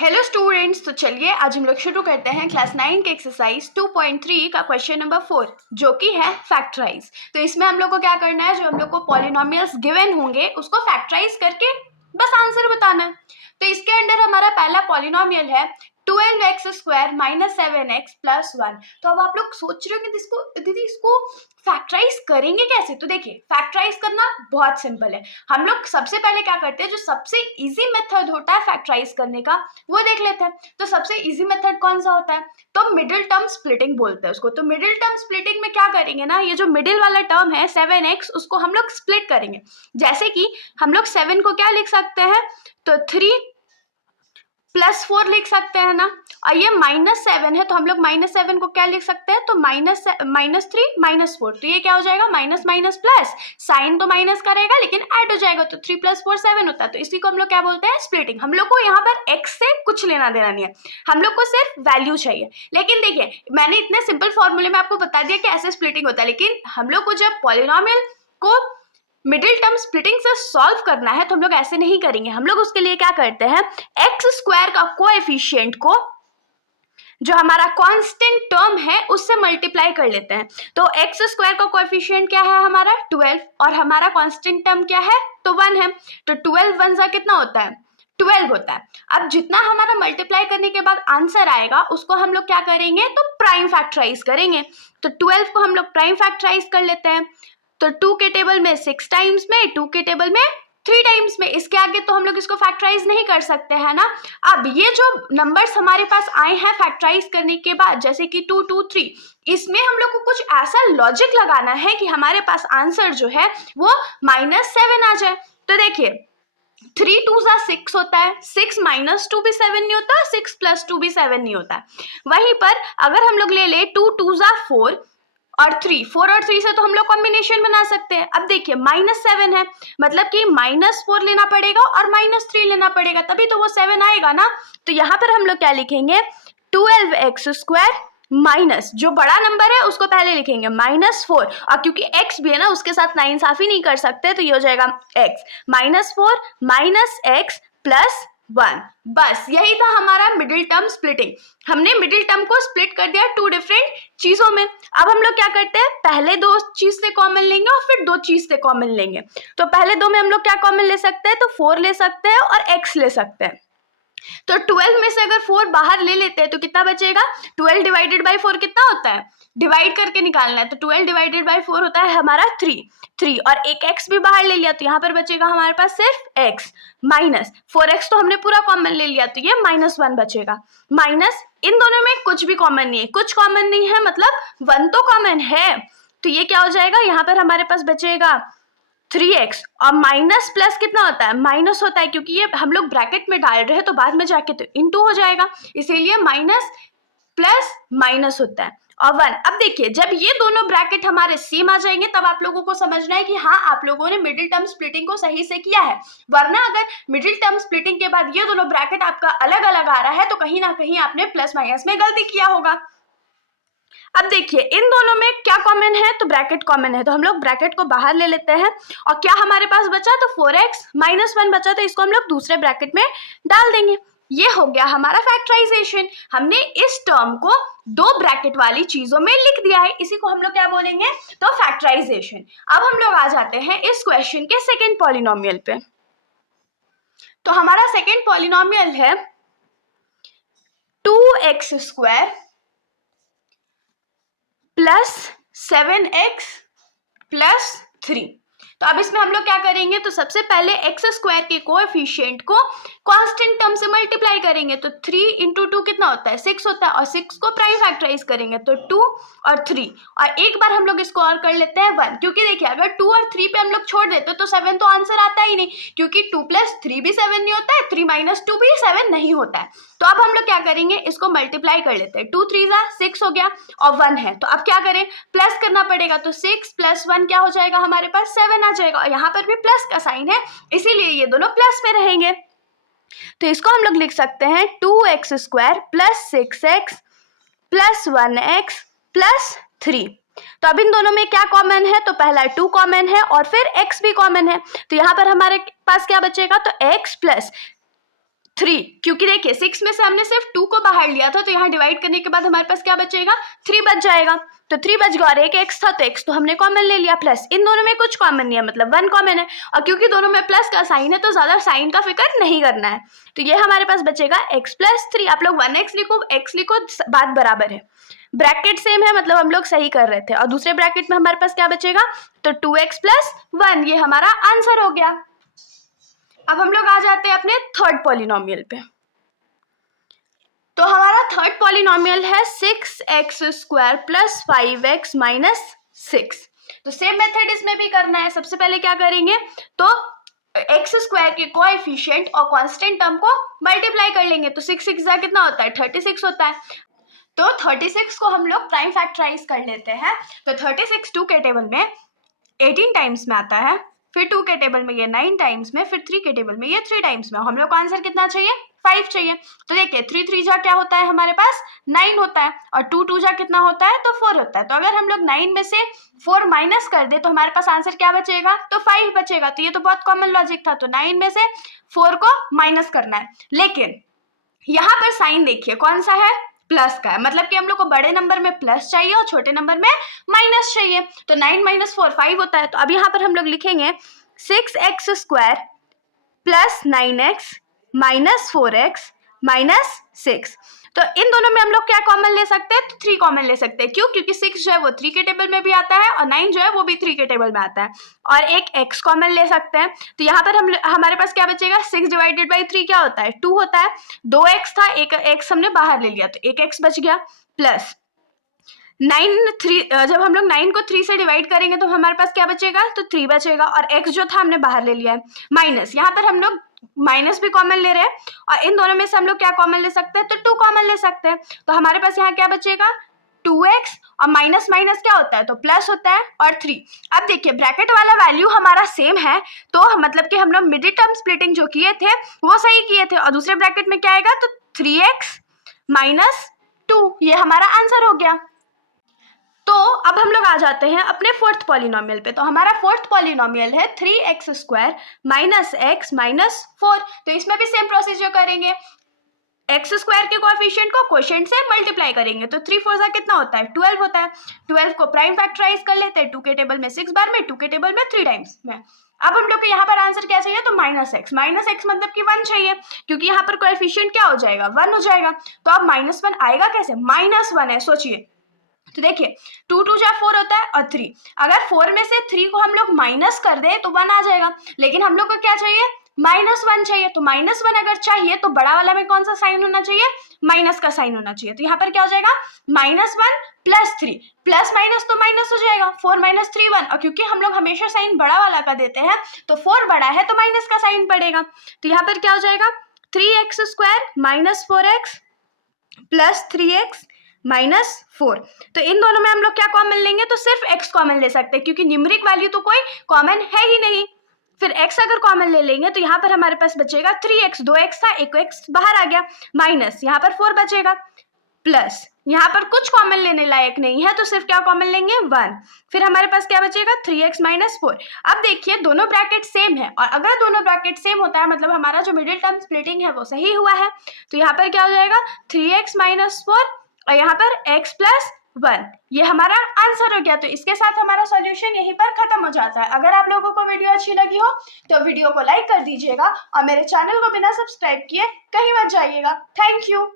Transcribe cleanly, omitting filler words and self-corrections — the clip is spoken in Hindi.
हेलो स्टूडेंट्स, तो चलिए आज हम लोग शुरू करते हैं क्लास 9 के एक्सरसाइज 2.3 का क्वेश्चन नंबर 4 जो कि है फैक्टराइज। तो इसमें हम लोग को क्या करना है, जो हम लोग को पॉलिनोमियल्स गिवन होंगे उसको फैक्टराइज करके बस आंसर बताना है। तो इसके अंदर हमारा पहला पॉलिनोमियल है 12x² - 7x + 1। तो अब आप लोग सोच रहे हो कि दीदी इसको फैक्टराइज करेंगे कैसे। तो देखिए, फैक्टराइज करना बहुत सिंपल है। हम लोग सबसे पहले क्या करते हैं, जो सबसे इजी मेथड होता है फैक्टराइज करने का वो देख लेते हैं। तो सबसे इजी मेथड कौन सा होता है, तो मिडिल टर्म स्प्लिटिंग बोलते हैं उसको। तो मिडिल टर्म स्प्लिटिंग में क्या करेंगे ना, ये जो मिडिल वाला टर्म है 7x उसको हम लोग स्प्लिट करेंगे। जैसे कि हम लोग 7 को क्या लिख सकते हैं, तो 3 + 4 लिख सकते हैं ना। और ये -7 है तो हम लोग -7 को क्या लिख सकते हैं, तो -3 - 4। तो ये क्या हो जाएगा, माइनस माइनस प्लस, साइन तो माइनस का रहेगा लेकिन ऐड हो जाएगा। तो 3 + 4 7 होता है। तो इसी को हम लोग क्या बोलते हैं, स्प्लिटिंग। हम लोग को यहाँ पर x से कुछ लेना देना नहीं है, हम लोग को सिर्फ वैल्यू चाहिए। लेकिन देखिए, मैंने इतने सिंपल फॉर्मूले में आपको बता दिया कि ऐसे स्प्लिटिंग होता है, लेकिन हम लोग को जब पॉलिनोमियल को मिडिल टर्म स्प्लिटिंग से सॉल्व करना है तो हम लोग ऐसे नहीं करेंगे। हम लोग उसके लिए क्या करते हैं, x² का कोएफिशिएंट को जो हमारा कांस्टेंट टर्म है उससे मल्टीप्लाई कर लेते हैं। तो x² का कोएफिशिएंट क्या है हमारा 12 और हमारा कांस्टेंट टर्म क्या है, तो 1 है। तो 12 1 जा कितना होता है, 12 होता है। अब जितना हमारा मल्टीप्लाई करने के बाद आंसर आएगा उसको हम लोग क्या करेंगे, तो प्राइम फैक्टराइज करेंगे। तो 12 को हम लोग प्राइम फैक्टराइज कर लेते हैं। तो 2 के टेबल में 6 टाइम्स में, 2 के टेबल में 3 टाइम्स में, इसके आगे तो हम लोग इसको फैक्टराइज नहीं कर सकते हैं ना। अब ये जो नंबर्स हमारे पास आए हैं फैक्टराइज करने के बाद, जैसे कि 2 2 3, इसमें हम लोग को कुछ ऐसा लॉजिक लगाना है कि हमारे पास आंसर जो है वो -7 आ जाए। तो देखिए, 3 2 6 होता है, 6 - 2 भी 7 नहीं होता, 6 + 2 भी 7 नहीं होता। वहीं पर अगर हम लोग ले 2 2 4 और 3, 4 और 3 से तो हम लोग कॉम्बिनेशन बना सकते हैं। अब देखिए, -7 है, मतलब कि -4 लेना पड़ेगा और -3 लेना पड़ेगा, तभी तो वो 7 आएगा ना। तो यहाँ पर हम लोग क्या लिखेंगे, 12x² माइनस जो बड़ा नंबर है उसको पहले लिखेंगे -4, और क्योंकि x भी है ना उसके साथ ना इंसाफी नहीं कर सकते, तो ये हो जाएगा x -4 - x + 1। बस यही था हमारा मिडिल टर्म स्प्लिटिंग। हमने मिडिल टर्म को स्प्लिट कर दिया 2 डिफरेंट चीजों में। अब हम लोग क्या करते हैं, पहले 2 चीज से कॉमन लेंगे और फिर 2 चीज से कॉमन लेंगे। तो पहले 2 में हम लोग क्या कॉमन ले सकते हैं, तो 4 ले सकते हैं और x ले सकते हैं। तो 12 में से अगर 4 बाहर ले लेते हैं तो कितना बचेगा, 12 डिवाइडेड बाई 4 कितना होता है, डिवाइड करके निकालना है। तो 12 डिवाइडेड बाई 4 होता है हमारा 3 और एक x भी बाहर ले लिया, तो यहाँ पर बचेगा हमारे पास सिर्फ x माइनस 4x, तो हमने पूरा कॉमन ले लिया तो ये -1 बचेगा। माइनस इन दोनों में कुछ भी कॉमन नहीं है, कुछ कॉमन नहीं है मतलब 1 तो कॉमन है, तो ये क्या हो जाएगा, यहाँ पर हमारे पास बचेगा 3x, और माइनस प्लस कितना होता है, माइनस होता है, क्योंकि ये हम लोग ब्रैकेट में डाल रहे हैं तो बाद में जाके तो इनटू हो जाएगा, इसीलिए माइनस प्लस माइनस होता है और 1। अब देखिए, जब ये दोनों ब्रैकेट हमारे सेम आ जाएंगे तब आप लोगों को समझना है कि हाँ, आप लोगों ने मिडिल टर्म स्प्लिटिंग को सही से किया है। वरना अगर मिडिल टर्म स्प्लिटिंग के बाद ये दोनों ब्रैकेट आपका अलग अलग आ रहा है तो कहीं ना कहीं आपने प्लस माइनस में गलती किया होगा। अब देखिए, इन दोनों में क्या कॉमन है, तो ब्रैकेट कॉमन है, तो हम लोग ब्रैकेट को बाहर ले लेते हैं। और क्या हमारे पास बचा, तो 4x - 1 बचा, तो इसको हम लोग दूसरे ब्रैकेट में डाल देंगे। ये हो गया हमारा फैक्टराइजेशन। हमने इस टर्म को 2 ब्रैकेट वाली चीजों में लिख दिया है, इसी को हम लोग क्या बोलेंगे, तो फैक्टराइजेशन। अब हम लोग आ जाते हैं इस क्वेश्चन के सेकेंड पॉलिनोमियल पे। तो हमारा सेकेंड पॉलिनोमियल है 2x² + 7x + 3। तो अब इसमें हम लोग क्या करेंगे, तो सबसे पहले x² के कोएफिशिएंट को कांस्टेंट टर्म से मल्टीप्लाई करेंगे। तो 3 × 2 कितना होता है, 6 होता है, और 6 को प्राइम फैक्टराइज करेंगे तो 2 और 3, और एक बार हम लोग इसको और कर लेते हैं 1, क्योंकि देखिए अगर 2 और 3 पे हम लोग छोड़ देते तो 7 तो आंसर आता ही नहीं, क्योंकि 2 + 3 भी 7 नहीं होता है, 3 - 2 भी 7 नहीं होता है। तो अब हम लोग क्या करेंगे, इसको मल्टीप्लाई कर लेते हैं। 2 3 6 हो गया और 1 है, तो अब क्या करें, प्लस करना पड़ेगा। तो 6 + 1 क्या हो जाएगा हमारे पास, 7 आ जाएगा, और यहाँ पर भी प्लस का साइन है इसीलिए ये दोनों प्लस में रहेंगे। तो इसको हम लोग लिख सकते हैं 2x² + 6x + 1x + 3। तो अब इन दोनों में क्या कॉमन है, तो पहला 2 कॉमन है और फिर x भी कॉमन है, तो यहाँ पर हमारे पास क्या बचेगा, तो x + 3, क्योंकि देखिए 6 में से हमने सिर्फ 2 को बाहर लिया था, तो यहाँ डिवाइड करने के बाद हमारे पास क्या बचेगा, 3 बच जाएगा। तो 3 बच गया और एक x था, तो x तो हमने कॉमन ले लिया, प्लस इन दोनों में कुछ कॉमन नहीं है, मतलब 1 कॉमन है, और क्योंकि दोनों में प्लस का साइन है तो ज़्यादा साइन का फिक्र नहीं करना है। तो ये हमारे पास बचेगा x प्लस 3। आप लोग 1x लिखो, x लिखो, बात बराबर है, ब्रैकेट सेम है, मतलब हम लोग सही कर रहे थे। और दूसरे ब्रैकेट में हमारे पास क्या बचेगा, तो 2x प्लस 1, ये हमारा आंसर हो गया। अब हम लोग आ जाते हैं अपने थर्ड पॉलिनोमियल पे। तो हमारा थर्ड पॉलिनोमियल है 6x² प्लस 5x माइनस 6। तो सेम मेथड इसमें भी करना है। सबसे पहले क्या करेंगे, तो x² के कोएफिशिएंट और कांस्टेंट टर्म को मल्टीप्लाई कर लेंगे। तो 6 6 कितना होता है, 36 होता है। तो 36 को हम लोग प्राइम फैक्टराइज कर लेते हैं। तो 36 2 के टेबल में 18 टाइम्स में आता है, फिर 2 के टेबल में ये 9 टाइम्स में, फिर 3 के टेबल में ये 3 टाइम्स में। हम लोग को आंसर कितना चाहिए, 5 चाहिए। तो देखिए 3 3 जा क्या होता है, हमारे पास 9 होता है, और 2 2 जा कितना होता है, तो 4 होता है। तो अगर हम लोग 9 में से 4 माइनस कर दे तो हमारे पास आंसर क्या बचेगा, तो 5 बचेगा। तो ये तो बहुत कॉमन लॉजिक था। तो 9 में से 4 को माइनस करना है, लेकिन यहाँ पर साइन देखिए कौन सा है, प्लस का है, मतलब कि हम लोग को बड़े नंबर में प्लस चाहिए और छोटे नंबर में माइनस चाहिए। तो 9 माइनस 4 5 होता है। तो अब यहाँ पर हम लोग लिखेंगे 6x² plus 9x minus 4x minus 6। तो इन दोनों में हम लोग क्या कॉमन ले सकते हैं, तो 3 कॉमन ले सकते हैं। क्यों, क्योंकि 6 जो है वो 3 के टेबल में भी आता है और 9 जो है वो भी 3 के टेबल में आता है, और एक x कॉमन ले सकते हैं। तो यहाँ पर हमारे पास क्या बचेगा, 6 डिवाइडेड बाई 3 क्या होता है, 2 होता है। 2x था, एक x हमने बाहर ले लिया, तो एक x बच गया, प्लस 3 जब हम लोग 9 को 3 से डिवाइड करेंगे तो हमारे पास क्या बचेगा, तो 3 बचेगा, और x जो था हमने बाहर ले लिया है, माइनस। यहाँ पर हम लोग माइनस भी कॉमन ले रहे हैं, और इन दोनों में से हम लोग क्या कॉमन ले सकते हैं, तो 2 कॉमन ले सकते हैं। तो हमारे पास यहाँ क्या बचेगा, 2x, और माइनस माइनस क्या होता है, तो प्लस होता है, और 3। अब देखिए ब्रैकेट वाला वैल्यू हमारा सेम है, तो मतलब कि हम लोग मिडिल टर्म स्प्लिटिंग जो किए थे वो सही किए थे। और दूसरे ब्रैकेट में क्या आएगा, तो 3x माइनस 2, ये हमारा आंसर हो गया। तो अब हम लोग आ जाते हैं अपने फोर्थ पॉलिनोमियल पे। तो हमारा फोर्थ पॉलिनोमियल है 3x² माइनस x माइनस 4। तो इसमें भी सेम प्रोसीजर करेंगे, x² के कोएफिशिएंट को क्वोशिएंट से मल्टीप्लाई करेंगे। तो 3 4 कितना होता है, 12 होता है। 12 को प्राइम फैक्टराइज कर लेते हैं, 2 के टेबल में 6 बार में, 2 के टेबल में 3 टाइम्स में। अब हम लोग को यहाँ पर आंसर क्या चाहिए, तो माइनस x मतलब कि 1 चाहिए, क्योंकि यहाँ पर कोएफिशिएंट क्या हो जाएगा, 1 हो जाएगा। तो अब -1 आएगा कैसे, -1 है, सोचिए। तो देखिए 2 2 जा 4 होता है, और 3, अगर 4 में से 3 को हम लोग माइनस कर दे तो 1 आ जाएगा, लेकिन हम लोग को क्या चाहिए, -1 चाहिए। तो -1 अगर चाहिए तो बड़ा वाला में कौन सा साइन होना चाहिए, माइनस का साइन होना चाहिए। तो यहाँ पर क्या हो जाएगा, -1 प्लस 3, प्लस माइनस तो माइनस हो जाएगा, 4 - 3 1, और क्योंकि हम लोग हमेशा साइन बड़ा वाला का देते हैं तो 4 बड़ा है तो माइनस का साइन पड़ेगा। तो यहाँ पर क्या हो जाएगा, 3x² minus 4x plus 3x minus 4। तो इन दोनों में हम लोग क्या कॉमन लेंगे, तो सिर्फ x कॉमन ले सकते हैं, क्योंकि न्यूमेरिक वैल्यू तो कोई कॉमन है ही नहीं। फिर x अगर कॉमन ले लेंगे तो यहाँ पर हमारे पास बचेगा 3x, 2x था, एक x बाहर आ गया, माइनस यहाँ पर 4 बचेगा, प्लस यहाँ पर कुछ कॉमन लेने लायक नहीं है तो सिर्फ क्या कॉमन लेंगे, 1। फिर हमारे पास क्या बचेगा, 3x माइनस 4। अब देखिए दोनों ब्रैकेट सेम है, और अगर दोनों ब्रैकेट सेम होता है मतलब हमारा जो मिडिल टर्म स्प्लिटिंग है वो सही हुआ है। तो यहाँ पर क्या हो जाएगा, 3x माइनस 4, और यहाँ पर x प्लस 1, ये हमारा आंसर हो गया। तो इसके साथ हमारा सॉल्यूशन यहीं पर खत्म हो जाता है। अगर आप लोगों को वीडियो अच्छी लगी हो तो वीडियो को लाइक कर दीजिएगा, और मेरे चैनल को बिना सब्सक्राइब किए कहीं मत जाइएगा। Thank you.